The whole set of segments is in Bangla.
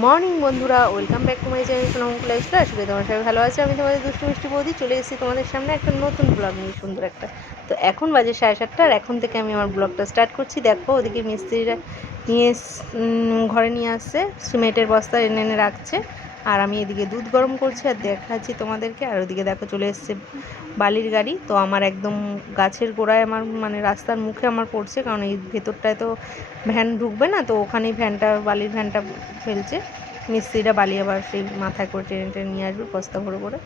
মর্নিং বন্ধুরা। Welcome back to my channel Sonamukh lifestyle আশা করি তোমার সবাই ভালো আছে। আমি তোমাদের দুষ্টু মিষ্টি বৌদি। চলে এসেছি তোমাদের সামনে একটা নতুন ব্লগ নিয়ে, সুন্দর একটা। তো এখন বাজে সাড়ে সাতটা, আর এখন থেকে আমি আমার ব্লগটা স্টার্ট করছি। দেখো, ওদিকে মিস্ত্রিরা নিয়ে ঘরে নিয়ে আসছে। সিমেন্টের বস্তা এনে এনে রাখছে। আর আমি এদিকে দুধ গরম করছি আর দেখাচ্ছি তোমাদেরকে, আর ওদিকে দেখো চলে এসছে বালির গাড়ি। তো আমার একদম গাছের গোড়ায় আমার মানে রাস্তার মুখে আমার পড়ছে, কারণ এই ভেতরটায় তো ভ্যান ঢুকবে না, তো ওখানেই ভ্যানটা, বালির ভ্যানটা ফেলছে। মিস্ত্রিরা বালি আবার সেই মাথায় করে টেনে টেনে নিয়ে আসবে, বস্তা ভরে করে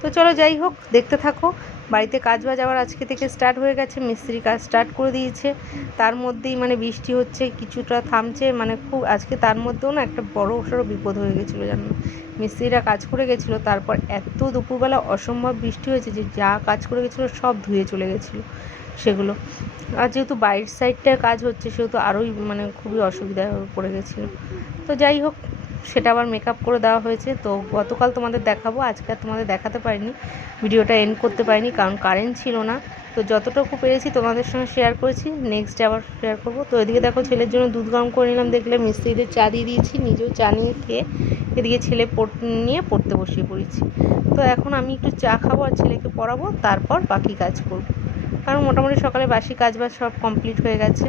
তো চলো যাই হোক, দেখতে থাকো। বাড়িতে কাজ বাজ আবার আজকে থেকে স্টার্ট হয়ে গেছে, মিস্ত্রি কাজ স্টার্ট করে দিয়েছে। তার মধ্যেই মানে বৃষ্টি হচ্ছে, কিছুটা থামছে মানে খুব আজকে তার মধ্যেও না একটা বড় সড়ো বিপদ হয়ে গেছিল জানো। মিস্ত্রিরা কাজ করে গেছিল, তারপর এত দুপুরবেলা অসম্ভব বৃষ্টি হয়েছে যে যা কাজ করে গেছিল সব ধুয়ে চলে গেছিল সেগুলো। আর যেহেতু বাইরের সাইডটায় কাজ হচ্ছে, সেহেতু আরোই মানে খুবই অসুবিধায় পড়ে গেছিল। তো যাই হোক সেটা আবার মেকআপ করে দেওয়া হয়েছে। তো গতকাল তোমাদের দেখাবো, আজকে আর তোমাদের দেখাতে পারিনি। ভিডিওটা এন্ড করতে পারিনি কারণ কারেন্ট ছিল না। তো যতটুকু পেরেছি তোমাদের সঙ্গে শেয়ার করেছি নেক্সট আবার শেয়ার করব। তো এদিকে দেখো ছেলের জন্য দুধ গরম করে নিলাম, দেখলে মিস্ত্রিদের চা দিয়ে দিয়েছি, নিজেও চা নিয়ে খেয়ে এদিকে ছেলে নিয়ে পড়তে বসিয়ে পড়েছি। তো এখন আমি একটু চা খাব আর ছেলেকে পড়াবো, তারপর বাকি কাজ করব। কারণ মোটামুটি সকালে বাসি কাজ বাজ সব কমপ্লিট হয়ে গেছে।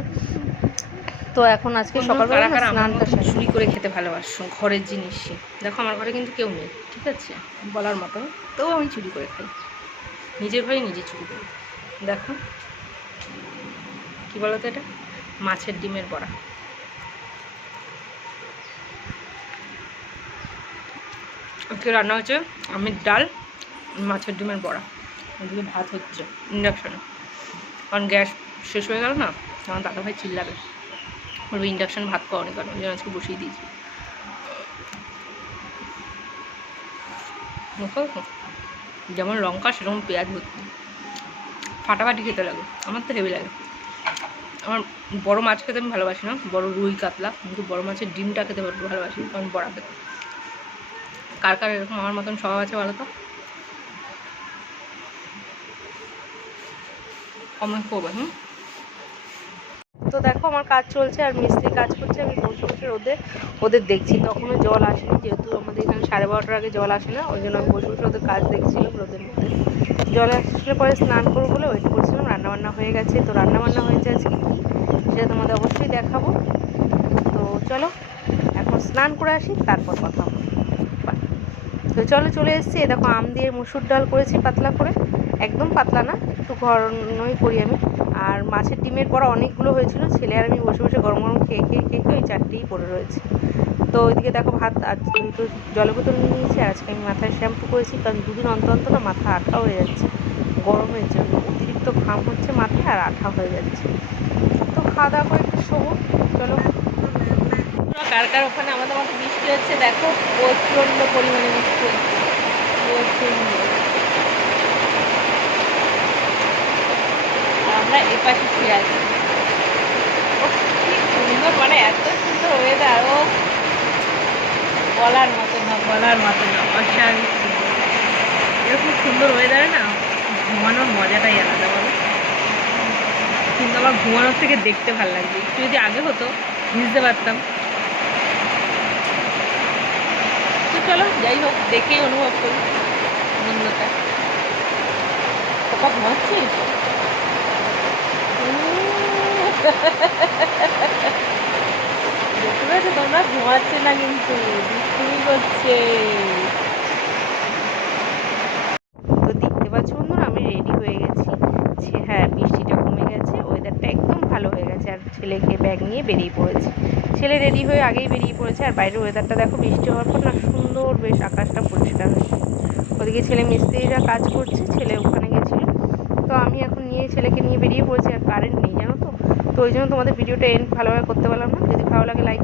তো এখন আজকে সকালবেলা স্নানটা চুরি করে খেতে ভালোবাসো ঘরের জিনিস দেখো আমার ঘরে কিন্তু কেউ নেই ঠিক আছে? বলার মতো তবু আমি চুরি করে খাই। নিজের ঘরে নিজে চুরি করি। দেখো কি বলতো এটা? মাছের ডিমের বড়া। আজকে রান্না হচ্ছে আমের ডাল মাছের ডিমের বড়া। ওদিকে ভাত হচ্ছে। ইন্ডাকশনে কারণ গ্যাস শেষ হয়ে গেল না আমার দাদাভাই চিল্লাবে। বলব ইন্ডাকশন ভাত পাওনি কারণ ওই জন্য আজকে বসিয়ে দিয়েছি। যেমন লঙ্কা, সেরকম পেঁয়াজ ভর্তি। ফাটাফাটি খেতে লাগে, আমার তো হেভি লাগে। আমার বড় মাছ খেতে আমি ভালোবাসি না, বড় রুই কাতলা, কিন্তু বড় মাছের ডিমটা খেতে ভালোবাসি, কারণ বড়া খেতে। কার কার এরকম আমার মতন স্বভাব আছে ভালো তো? কমেন্ট করবে, হুম? তো দেখো আমার কাজ চলছে আর মিস্ত্রি কাজ করছে, আমি বসে বসে রোদে ওদের দেখছি। তখনও জল আসেনি, যেহেতু আমাদের এখানে সাড়ে বারোটার আগে জল আসে না, ওই জন্য আমি বসে বসে ওদের কাজ দেখছিলাম রোদের মধ্যে। জল আসলে পরে স্নান করব বলে ওয়েট করছিলাম, রান্নাবান্না হয়ে গেছে। তো রান্নাবান্না হয়েছে আজকে কি, সেটা তোমাদের অবশ্যই দেখাবো। তো চলো, এখন স্নান করে আসি, তারপর কথা হবে. তো চলো চলে এসেছি দেখো আম দিয়ে মুসুর ডাল করেছি পাতলা করে। একদম পাতলা না, একটু ঘরনই করি আমি। আর মাছের ডিমের পর অনেকগুলো হয়েছিল, ছেলে আর আমি বসে বসে গরম গরম খেয়ে খেয়ে খেয়ে খেয়ে ওই চারটেই পড়ে রয়েছে। তো ওইদিকে দেখো ভাত, আজ তো জলের বোতল নিয়ে নিয়েছি, আজকে আমি মাথায় শ্যাম্পু করেছি, কারণ দুদিন অন্তর অন্তর না মাথা আঠা হয়ে যাচ্ছে, গরম হয়েছে অতিরিক্ত ঘাম হচ্ছে মাথায় আর আঠা হয়ে যাচ্ছে। তো খাওয়া দাওয়া করে একটু শোবো, চলো। কার কার ওখানে আমাদের মতো বৃষ্টি হচ্ছে দেখো, প্রচণ্ড পরিমাণে বৃষ্টি হচ্ছে, প্রচণ্ড আর আমরা এপাশে উফ, কি সুন্দর মানে এত সুন্দর ওয়েদার ও। বলার মতো না বলার মতো না অস্বাভাবিক সুন্দর। এরকম সুন্দর ওয়েদারে না ঘুমানোর মজাটাই আলাদা বলো। কিন্তু আমার ঘুমানোর থেকে দেখতে ভালো লাগছে একটু যদি আগে হতো বুঝতে পারতাম। তো চলো যাই হোক দেখেই অনুভব করি। আনন্দটা। কোথা ঘুমাচ্ছিস? দেখতে পেয়েছ তোমরা ঘুমাচ্ছে না কিন্তু, দুষ্টুমি করছে। তো দেখতে পাচ্ছ বন্ধুরা, আমি রেডি হয়ে গেছি। হ্যাঁ বৃষ্টিটা কমে গেছে ওয়েদারটা একদম ভালো হয়ে গেছে, আর ছেলেকে ব্যাগ নিয়ে বেরিয়ে পড়েছে। ছেলে রেডি হয়ে আগেই বেরিয়ে পড়েছে, আর বাইরের ওয়েদারটা দেখো, বৃষ্টি হওয়ার পর না সুন্দর বেশ আকাশটা পরিষ্কার ওদিকে ছেলে মিস্ত্রিরা কাজ করছে, ছেলে ওখানে গেছিল। তো আমি এখন নিয়ে ছেলেকে নিয়ে বেরিয়ে পড়েছি আর কারেন্ট নেই জানো তো ওই জন্য তোমাদের ভিডিওটা এন্ড ভালোভাবে করতে পারলাম না। যদি ভালো লাগে লাইক